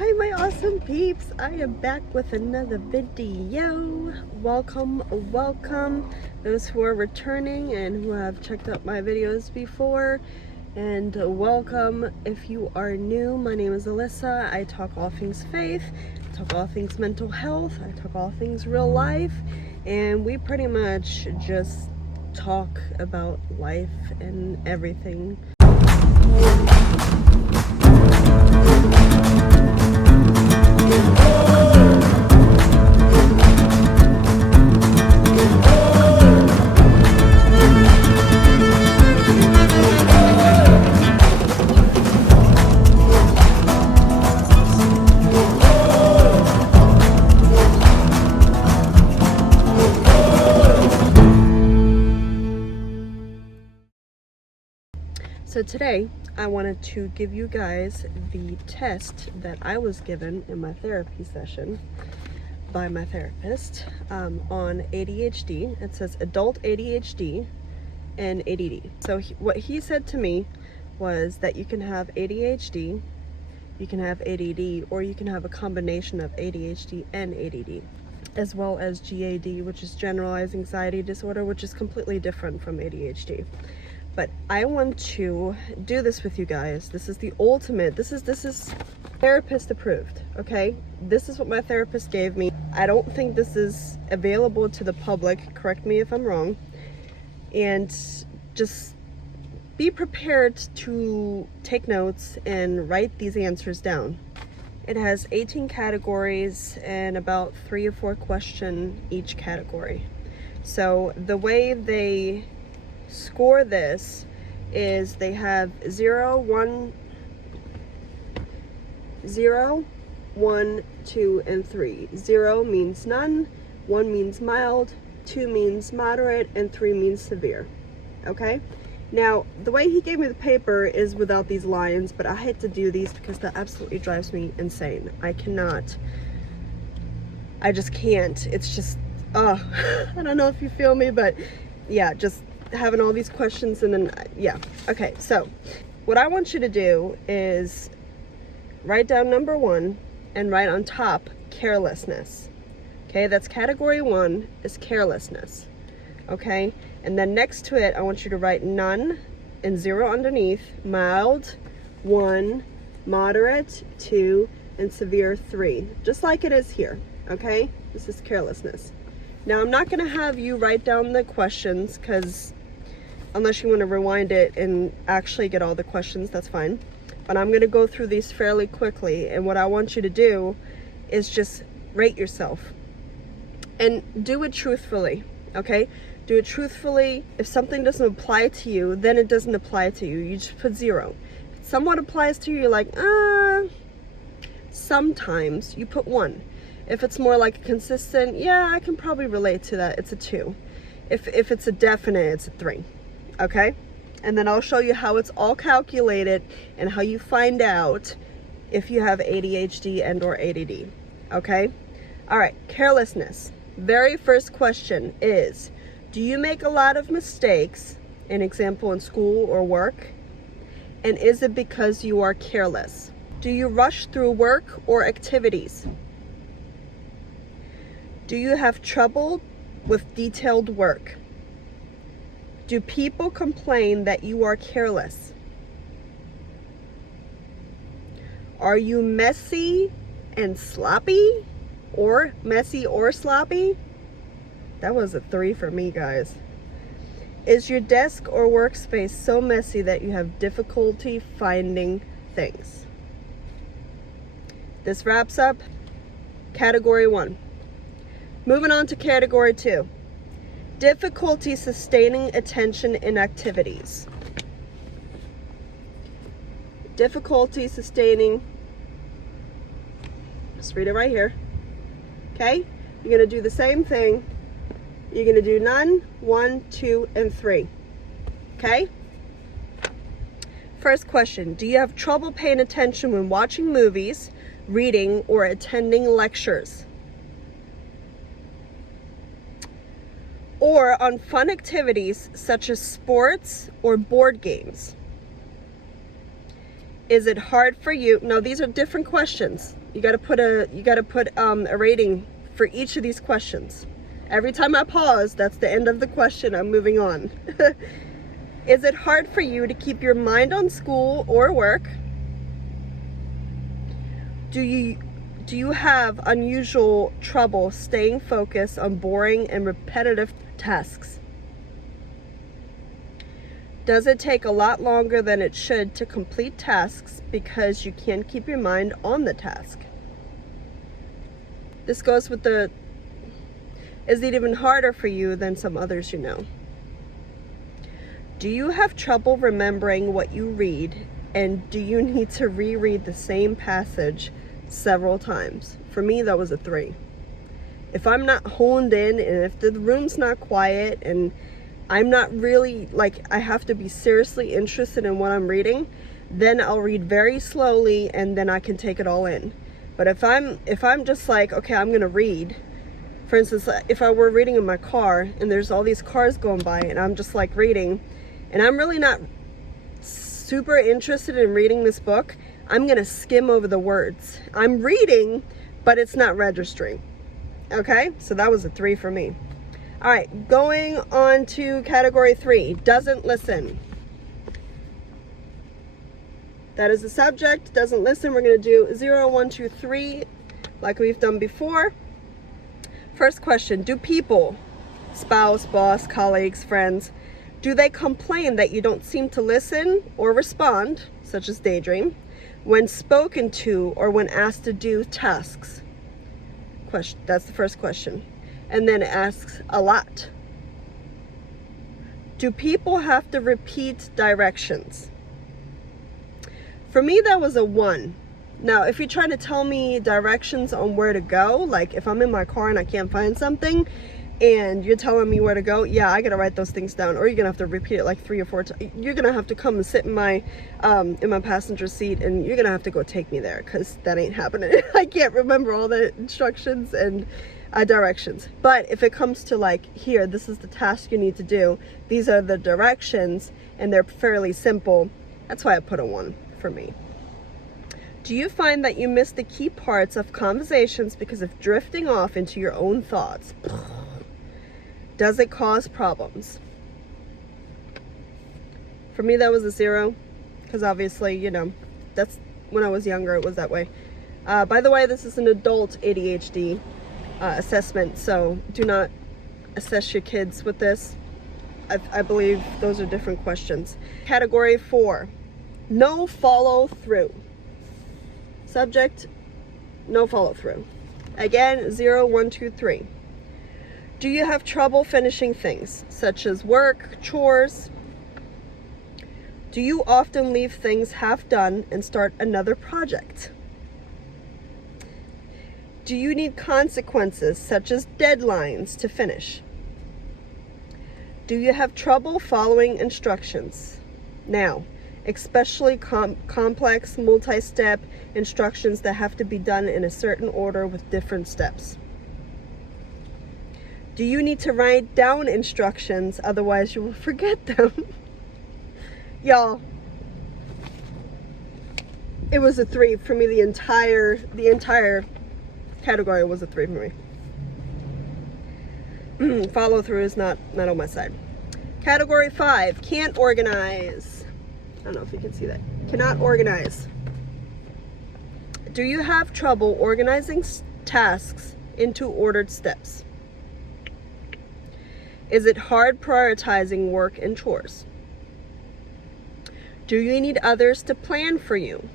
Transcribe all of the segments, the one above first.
Hi my awesome peeps, I am back with another video. Welcome those who are returning and who have checked out my videos before, and welcome if you are new. My name is Alyssa. I talk all things faith, I talk all things mental health, I talk all things real life, and we pretty much just talk about life and everything. So today, I wanted to give you guys the test that I was given in my therapy session by my therapist on ADHD. It says adult ADHD and ADD. So what he said to me was that you can have ADHD, you can have ADD, or you can have a combination of ADHD and ADD, as well as GAD, which is generalized anxiety disorder, which is completely different from ADHD. But I want to do this with you guys. This is the ultimate. This is therapist approved, okay? This is what my therapist gave me. I don't think this is available to the public. Correct me if I'm wrong. And just be prepared to take notes and write these answers down. It has 18 categories and about 3 or 4 questions each category. So the way they score this is they have 0, 1, 2, and 3. 0 means none, 1 means mild, 2 means moderate, and 3 means severe. Okay? Now, the way he gave me the paper is without these lines, but I hate to do these because that absolutely drives me insane. I just can't. It's just, I don't know if you feel me, but yeah, just having all these questions and then, yeah. Okay, so what I want you to do is write down number 1 and write on top carelessness. Okay, that's category 1 is carelessness. Okay, and then next to it, I want you to write none and 0 underneath, mild 1, moderate 2, and severe 3, just like it is here. Okay, this is carelessness. Now, I'm not going to have you write down the questions because unless you want to rewind it and actually get all the questions, that's fine. But I'm going to go through these fairly quickly. And what I want you to do is just rate yourself. And do it truthfully, okay? Do it truthfully. If something doesn't apply to you, then it doesn't apply to you. You just put 0. If it somewhat applies to you, you're like, sometimes, you put 1. If it's more like a consistent, yeah, I can probably relate to that, it's a 2. If it's a definite, it's a 3. Okay? And then I'll show you how it's all calculated and how you find out if you have ADHD and or ADD. Okay? All right, carelessness. Very first question is, do you make a lot of mistakes, an example in school or work? And is it because you are careless? Do you rush through work or activities? Do you have trouble with detailed work? Do people complain that you are careless? Are you messy and sloppy? Or messy or sloppy? That was a 3 for me, guys. Is your desk or workspace so messy that you have difficulty finding things? This wraps up category 1. Moving on to category 2. Difficulty sustaining attention in activities. Difficulty sustaining, just read it right here. Okay? You're going to do the same thing. You're going to do none, 1, 2, and 3. Okay? First question. Do you have trouble paying attention when watching movies, reading, or attending lectures? Or on fun activities such as sports or board games? Is it hard for you? No, these are different questions. You got to put a rating for each of these questions. Every time I pause, that's the end of the question. I'm moving on. Is it hard for you to keep your mind on school or work? Do you have unusual trouble staying focused on boring and repetitive tasks? Does it take a lot longer than it should to complete tasks because you can't keep your mind on the task? This goes with the, is it even harder for you than some others you know? Do you have trouble remembering what you read, and do you need to reread the same passage several times? For me, that was a 3. If I'm not honed in, and if the room's not quiet, and I'm not really, like, I have to be seriously interested in what I'm reading, then I'll read very slowly and then I can take it all in. But if I'm just like, okay, I'm gonna read, for instance, if I were reading in my car and there's all these cars going by and I'm just like reading, and I'm really not super interested in reading this book, I'm gonna skim over the words. I'm reading, but it's not registering. Okay, so that was a 3 for me. All right, going on to category 3, doesn't listen. That is the subject, doesn't listen. We're gonna do 0, 1, 2, 3, like we've done before. First question, do people, spouse, boss, colleagues, friends, do they complain that you don't seem to listen or respond, such as daydream, when spoken to or when asked to do tasks? That's the first question. And then it asks a lot. Do people have to repeat directions? For me, that was a 1. Now, if you're trying to tell me directions on where to go, like if I'm in my car and I can't find something and you're telling me where to go, yeah, I gotta write those things down, or you're gonna have to repeat it like 3 or 4 times. You're gonna have to come and sit in my passenger seat, and you're gonna have to go take me there, because that ain't happening. I can't remember all the instructions and directions. But if it comes to like, here, this is the task you need to do, these are the directions, and they're fairly simple, that's why I put a 1 for me. Do you find that you miss the key parts of conversations because of drifting off into your own thoughts? Does it cause problems? For me, that was a 0, because obviously, you know, that's when I was younger, it was that way. By the way, this is an adult ADHD assessment, so do not assess your kids with this. I believe those are different questions. Category 4, no follow through. Subject, no follow through. Again, 0, 1, 2, 3. Do you have trouble finishing things, such as work, chores? Do you often leave things half done and start another project? Do you need consequences, such as deadlines, to finish? Do you have trouble following instructions? Now, especially complex, multi-step instructions that have to be done in a certain order with different steps. Do you need to write down instructions, otherwise you will forget them? Y'all, it was a 3 for me. The entire category was a 3 for me. Follow through is not on my side. Category 5, can't organize. I don't know if you can see that. Cannot organize. Do you have trouble organizing tasks into ordered steps? Is it hard prioritizing work and chores? Do you need others to plan for you?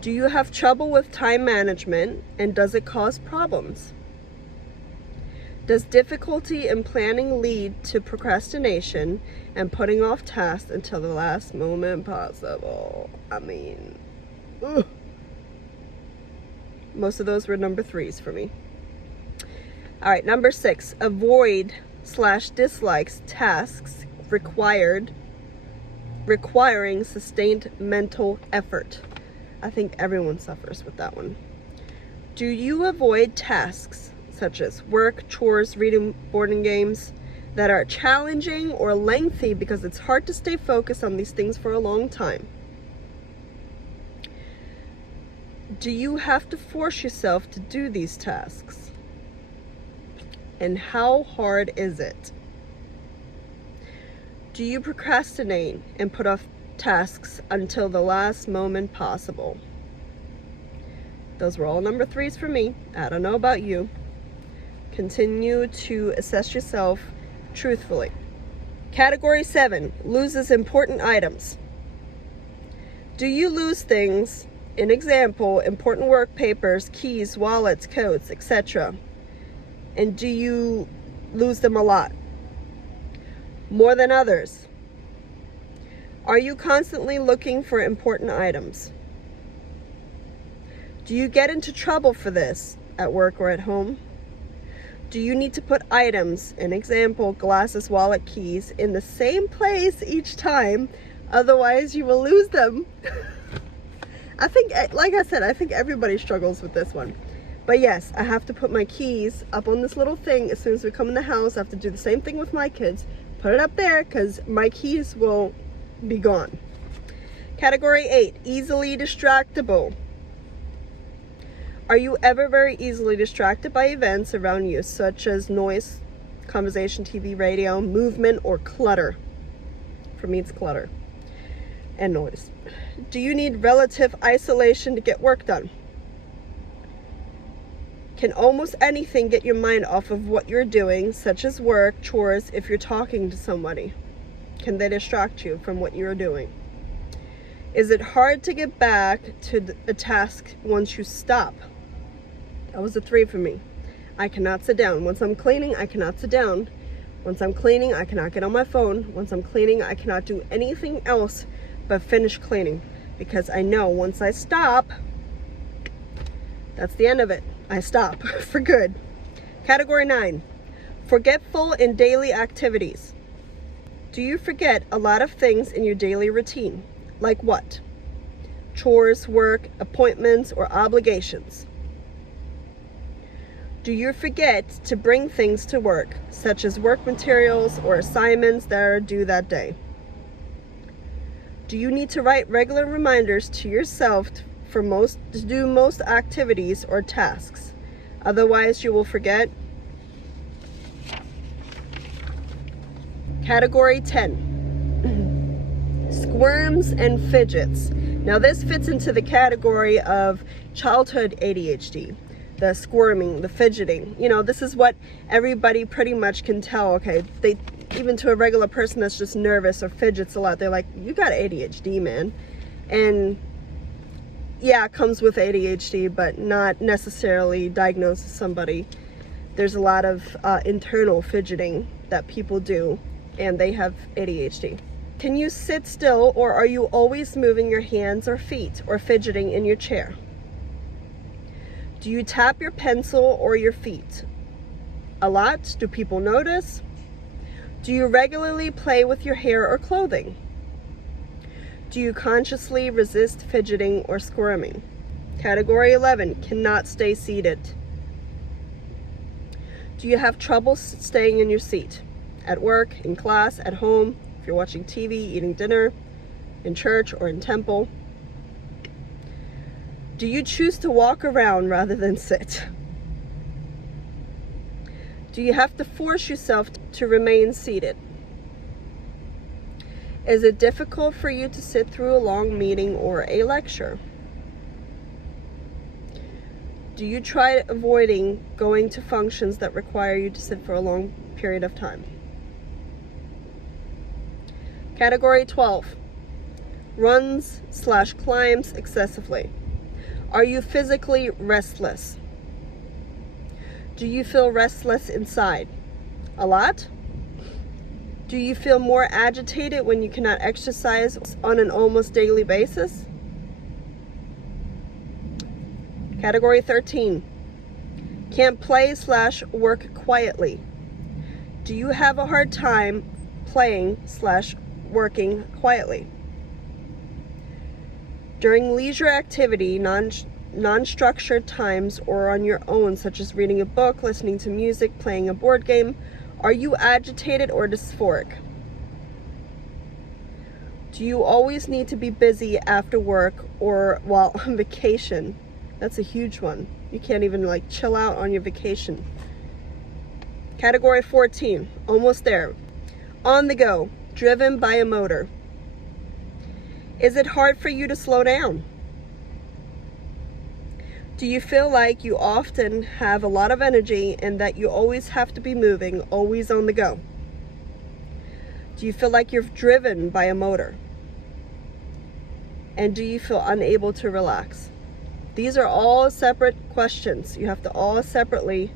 Do you have trouble with time management, and does it cause problems? Does difficulty in planning lead to procrastination and putting off tasks until the last moment possible? I mean, ugh. Most of those were number 3s for me. All right, number 6, avoid/dislikes tasks requiring sustained mental effort. I think everyone suffers with that one. Do you avoid tasks such as work, chores, reading, boarding games that are challenging or lengthy because it's hard to stay focused on these things for a long time? Do you have to force yourself to do these tasks? And how hard is it? Do you procrastinate and put off tasks until the last moment possible? Those were all number 3s for me. I don't know about you. Continue to assess yourself truthfully. Category 7, loses important items. Do you lose things? An example, important work papers, keys, wallets, coats, etc. And do you lose them a lot? More than others? Are you constantly looking for important items? Do you get into trouble for this at work or at home? Do you need to put items, an example, glasses, wallet, keys, in the same place each time? Otherwise, you will lose them. I think, like I said, I think everybody struggles with this one. But yes, I have to put my keys up on this little thing as soon as we come in the house. I have to do the same thing with my kids. Put it up there because my keys will be gone. Category 8, easily distractible. Are you ever very easily distracted by events around you, such as noise, conversation, TV, radio, movement, or clutter? For me, it's clutter and noise. Do you need relative isolation to get work done? Can almost anything get your mind off of what you're doing, such as work, chores, if you're talking to somebody? Can they distract you from what you're doing? Is it hard to get back to a task once you stop? That was a 3 for me. I cannot sit down. Once I'm cleaning, I cannot sit down. Once I'm cleaning, I cannot get on my phone. Once I'm cleaning, I cannot do anything else but finish cleaning. Because I know once I stop, that's the end of it. I stop for good. Category 9, forgetful in daily activities. Do you forget a lot of things in your daily routine? Like what? Chores, work, appointments, or obligations? Do you forget to bring things to work, such as work materials or assignments that are due that day? Do you need to write regular reminders to yourself to do most activities or tasks? Otherwise, you will forget. Category 10, squirms and fidgets. Now this fits into the category of childhood ADHD. The squirming, the fidgeting. You know, this is what everybody pretty much can tell. Okay, even to a regular person that's just nervous or fidgets a lot, they're like, you got ADHD, man. And yeah, it comes with ADHD, but not necessarily diagnosed as somebody. There's a lot of internal fidgeting that people do, and they have ADHD. Can you sit still, or are you always moving your hands or feet or fidgeting in your chair? Do you tap your pencil or your feet? A lot? Do people notice? Do you regularly play with your hair or clothing? Do you consciously resist fidgeting or squirming? Category 11, cannot stay seated. Do you have trouble staying in your seat? At work, in class, at home, if you're watching TV, eating dinner, in church, or in temple? Do you choose to walk around rather than sit? Do you have to force yourself to remain seated? Is it difficult for you to sit through a long meeting or a lecture? Do you try avoiding going to functions that require you to sit for a long period of time? Category 12, runs/climbs excessively. Are you physically restless? Do you feel restless inside? A lot? Do you feel more agitated when you cannot exercise on an almost daily basis? Category 13, can't play/work quietly. Do you have a hard time playing/working quietly? During leisure activity, non-structured times, or on your own, such as reading a book, listening to music, playing a board game, are you agitated or dysphoric? Do you always need to be busy after work or while on vacation? That's a huge one. You can't even like chill out on your vacation. Category 14, almost there. On the go, driven by a motor. Is it hard for you to slow down? Do you feel like you often have a lot of energy and that you always have to be moving, always on the go? Do you feel like you're driven by a motor? And do you feel unable to relax? These are all separate questions. You have to all separately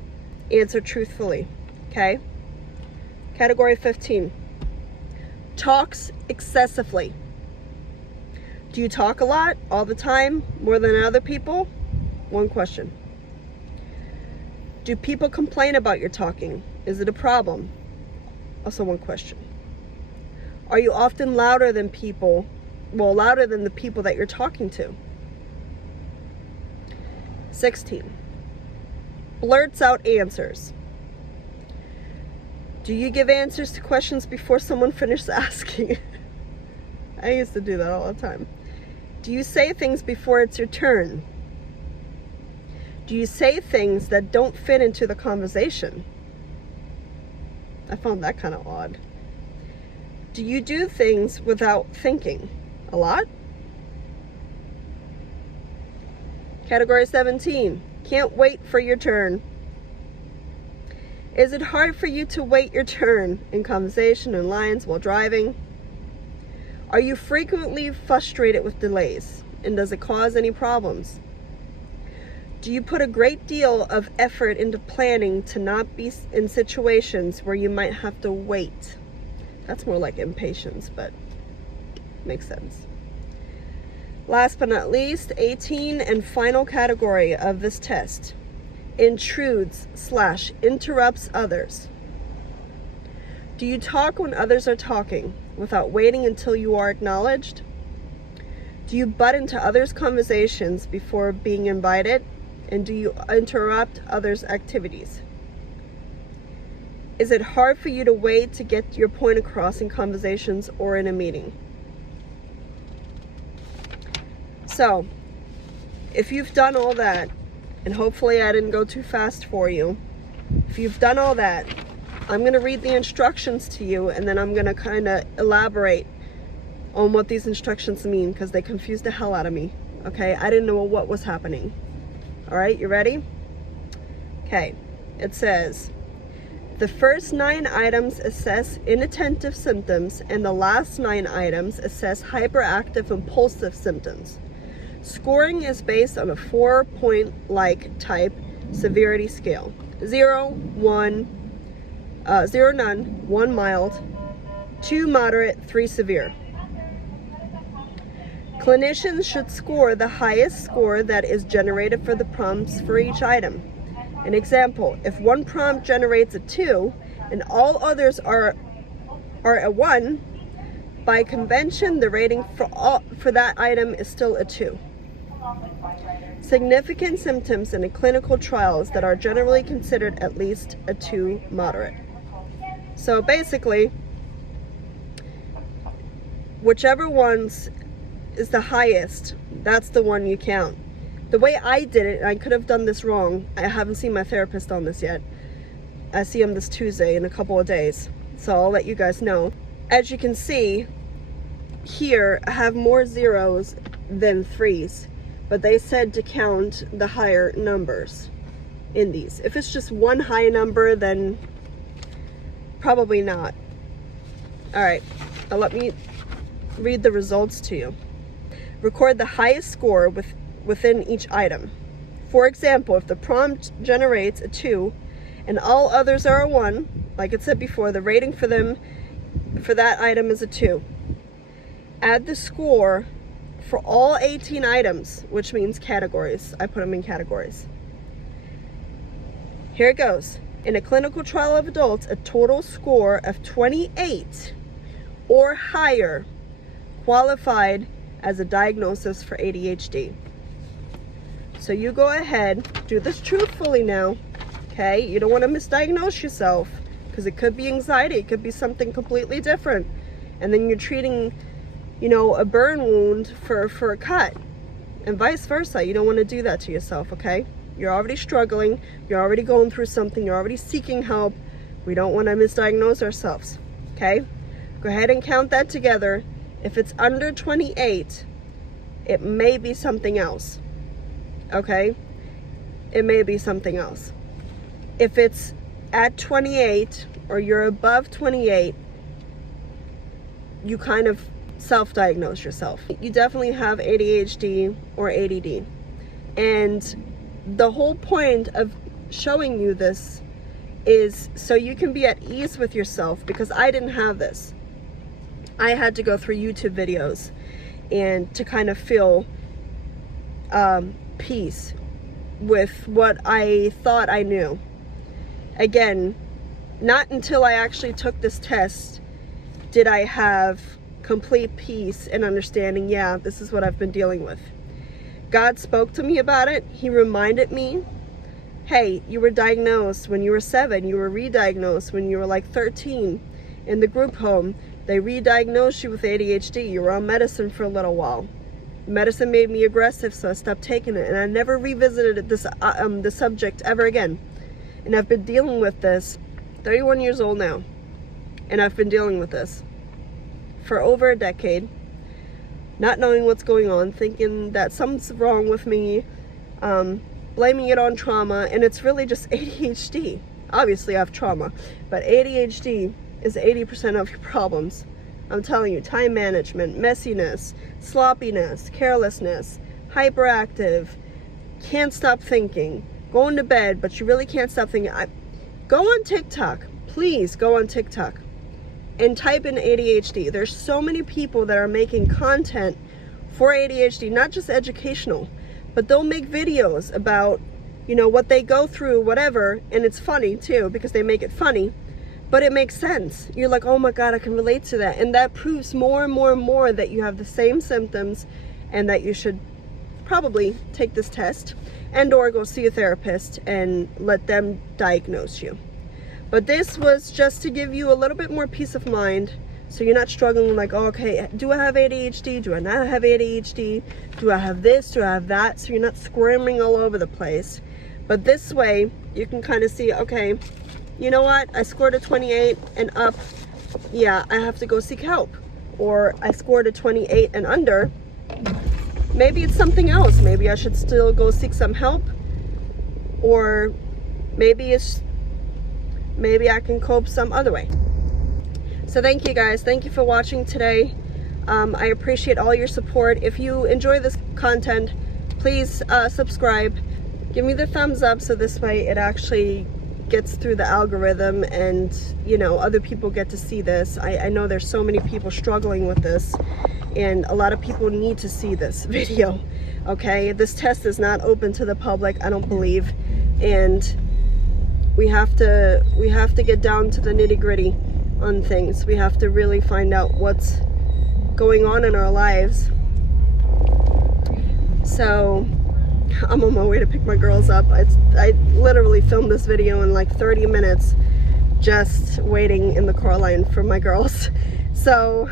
answer truthfully, okay? Category 15, talks excessively. Do you talk a lot, all the time, more than other people? One question. Do people complain about your talking? Is it a problem? Also one question. Are you often louder than people, louder than the people that you're talking to? 16, blurts out answers. Do you give answers to questions before someone finishes asking? I used to do that all the time. Do you say things before it's your turn? Do you say things that don't fit into the conversation? I found that kind of odd. Do you do things without thinking? A lot? Category 17, can't wait for your turn. Is it hard for you to wait your turn in conversation and lines while driving? Are you frequently frustrated with delays? And does it cause any problems? Do you put a great deal of effort into planning to not be in situations where you might have to wait? That's more like impatience, but makes sense. Last but not least, 18 and final category of this test, intrudes/interrupts others. Do you talk when others are talking without waiting until you are acknowledged? Do you butt into others' conversations before being invited? And do you interrupt others' activities? Is it hard for you to wait to get your point across in conversations or in a meeting? So, if you've done all that, and hopefully I didn't go too fast for you, if you've done all that, I'm going to read the instructions to you, and then I'm going to kind of elaborate on what these instructions mean, because they confused the hell out of me. Okay, I didn't know what was happening. All right, you ready? Okay, it says, the first 9 items assess inattentive symptoms, and the last 9 items assess hyperactive impulsive symptoms. Scoring is based on a 4-point type severity scale. 0, none, 1 mild, 2 moderate, 3 severe. Clinicians should score the highest score that is generated for the prompts for each item. An example, if one prompt generates a 2 and all others are a 1, by convention the rating for that item is still a 2. Significant symptoms in a clinical trials that are generally considered at least a 2 moderate. So basically, whichever ones is the highest, that's the one you count. The way I did it, and I could have done this wrong, I haven't seen my therapist on this yet. I see him this Tuesday in a couple of days, so I'll let you guys know. As you can see, here I have more 0s than 3s, but they said to count the higher numbers in these. If it's just one high number, then probably not. All right, let me read the results to you. Record the highest score within each item. For example, if the prompt generates a 2 and all others are a 1, like it said before, the rating for that item is a 2. Add the score for all 18 items, which means categories. I put them in categories. Here it goes. In a clinical trial of adults, a total score of 28 or higher qualified as a diagnosis for ADHD. So you go ahead, do this truthfully now, okay? You don't want to misdiagnose yourself, because it could be anxiety, it could be something completely different. And then you're treating, a burn wound for a cut. And vice versa. You don't want to do that to yourself, okay? You're already struggling. You're already going through something. You're already seeking help. We don't want to misdiagnose ourselves, okay? Go ahead and count that together. If it's under 28, it may be something else, okay? It may be something else. If it's at 28 or you're above 28, you kind of self-diagnose yourself. You definitely have ADHD or ADD. And the whole point of showing you this is so you can be at ease with yourself, because I didn't have this. I had to go through YouTube videos and to kind of feel peace with what I thought I knew. Again, not until I actually took this test did I have complete peace and understanding, yeah, this is what I've been dealing with. God spoke to me about it. He reminded me, hey, you were diagnosed when you were 7. You were re-diagnosed when you were like 13 in the group home. They re-diagnosed you with ADHD. You were on medicine for a little while. Medicine made me aggressive, so I stopped taking it. And I never revisited this the subject ever again. And I've been dealing with this, 31 years old now. And I've been dealing with this for over a decade. Not knowing what's going on, thinking that something's wrong with me, blaming it on trauma, and it's really just ADHD. Obviously I have trauma, but ADHD is 80% of your problems. I'm telling you, time management, messiness, sloppiness, carelessness, hyperactive, can't stop thinking, going to bed, but you really can't stop thinking. Go on TikTok, please go on TikTok and type in ADHD. There's so many people that are making content for ADHD, not just educational, but they'll make videos about, you know, what they go through, whatever, and it's funny too, because they make it funny, but it makes sense. You're like, oh my God, I can relate to that. And that proves more and more and more that you have the same symptoms and that you should probably take this test and or go see a therapist and let them diagnose you. But this was just to give you a little bit more peace of mind, so you're not struggling like, oh, okay, do I have ADHD? Do I not have ADHD? Do I have this? Do I have that? So you're not squirming all over the place. But this way, you can kind of see, okay, you know what? I scored a 28 and up. Yeah, I have to go seek help. Or I scored a 28 and under. Maybe it's something else. Maybe I should still go seek some help. Or maybe I can cope some other way. So thank you guys. Thank you for watching today. I appreciate all your support. If you enjoy this content, please subscribe. Give me the thumbs up so this way it actually gets through the algorithm and, you know, other people get to see this. I know there's so many people struggling with this, and a lot of people need to see this video, okay? This test is not open to the public, I don't believe, and we have to get down to the nitty-gritty on things. We have to really find out what's going on in our lives. So I'm on my way to pick my girls up. I literally filmed this video in like 30 minutes just waiting in the car line for my girls. So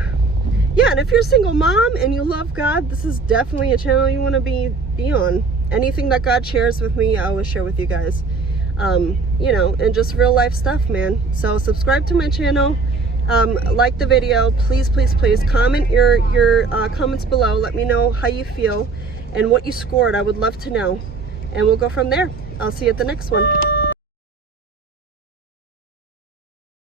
yeah, and if you're a single mom and you love God, this is definitely a channel you want to be on. Anything that God shares with me, I always share with you guys. You know, and just real life stuff, man. So subscribe to my channel, like the video, please comment your comments below. Let me know how you feel and what you scored. I would love to know, and we'll go from there. I'll see you at the next one.